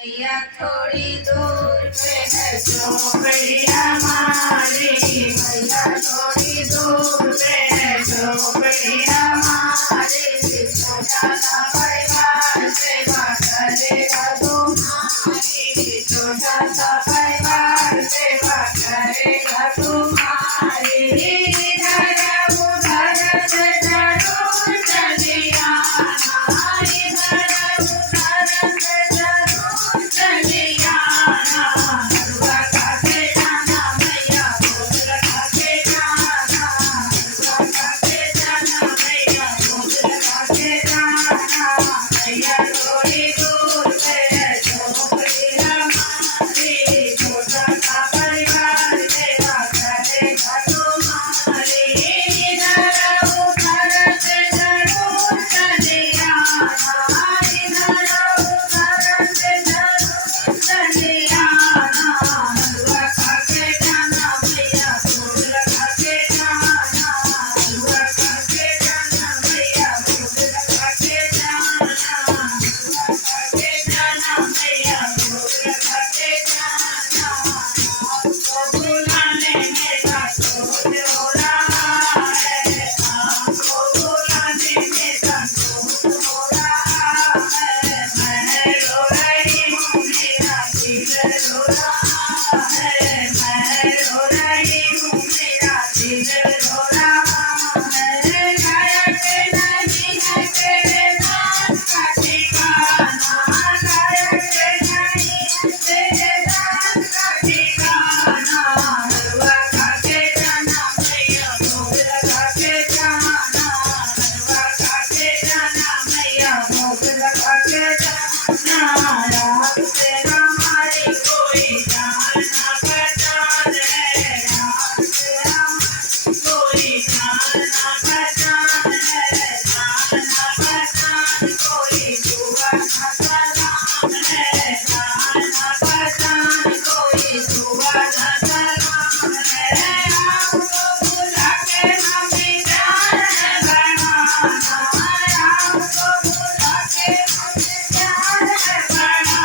मैया थोड़ी दूर पे है झोपड़ी हमारी, मैया थोड़ी दूर पे है झोपड़ी हमारी। छोटा सा परिवार सेवा करेगा तुम्हारी, छोटा सा परिवार सेवा करेगा तुम्हारी। इधर उधर से जरूर चली आना, इधर उधर से जरूर चली आना। हलवा खा के जाना मैया, भोग लगा के जाना। हलवा खा के जाना मैया, भोग लगा के जाना। मैया थोड़ी दूर पे है झोपड़ी हमारी, छोटा सा परिवार सेवा करेगा तुम्हारी। इधर उधर से जरूर चली आना, इधर उधर से जरूर चली आना। हलवा खा के जाना मैया, भोग लगा के जाना। हलवा खा के जाना मैया, भोग लगा के जाना। हलवा खा के जाना मैया, भोग लगा के जाना। आपको बुलाने में संकोच हो रहा है, आपको बुलाने में संकोच हो रहा है। मैं रो रही हूँ, मेरा दिल रो रहा है। मैं रो रही हूँ, मेरा दिल रो रहा है। गायक नहीं है तेरे दास का ठिकाना, गायक नहीं है तेरे दास का ठिकाना। हलवा खा के जाना मैया, भोग लगा के जाना। हलवा खा के जाना मैया, भोग लगा के जाना। रात से हमारी कोई जान ना पहचान है, रात से हमारी कोई जान ना पहचान है। जान ना पहचान कोई दुआ ना सलाम है, जान ना पहचान कोई दुआ ना सलाम है। आपको बुला के हमें प्यार है बढ़ाना, आपको बुला के हमें प्यार है बढ़ाना।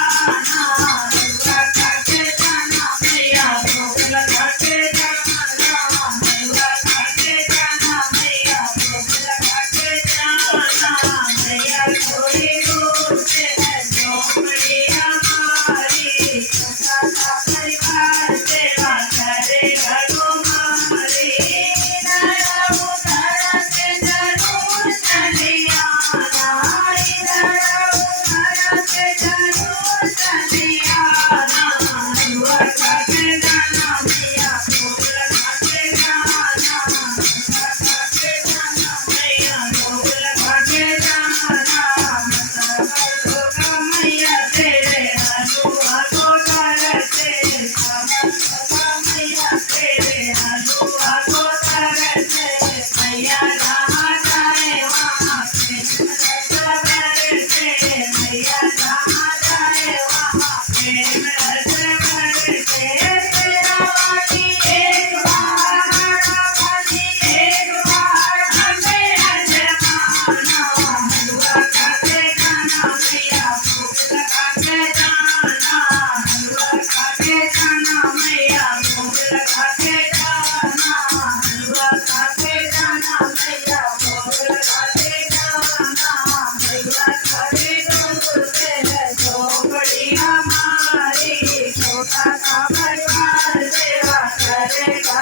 हलवा खा के जाना मैया, भोग लगा के जाना। हलवा खा के जाना मैया, भोग लगा के जाना। मैया थोड़ी दूर पे है झोपड़ी हमारी, छोटा सा परिवार सेवा करेगा तुम्हारी। इधर उधर से जरूर चली आना, इधर उधर से जरूर चली आना। हलवा खा के जाना मैया, भोग लगा के जाना। हलवा खा के जाना मैया, भोग लगा के जाना। सब लोग मैया तेरे हलवा को तरसे, सब लोग मैया तेरे हलवा को तरसे। मैया जहाँ जाए वहाँ प्रेम रस बरसे, मैया जहाँ जाए वहाँ प्रेम रस बरसे। तेरा वाणी एक बार वाणी एक बार हमें अजमाना। हलवा खा के जाना मैया, भोग लगा के जाना। हलवा खा के जाना मैया, भोग लगा के जाना। हलवा खा के जाना मैया, भोग लगा के जाना। मैया थोड़ी दूर पे है झोपड़ी हमारी, छोटा सा परिवार सेवा करेगा।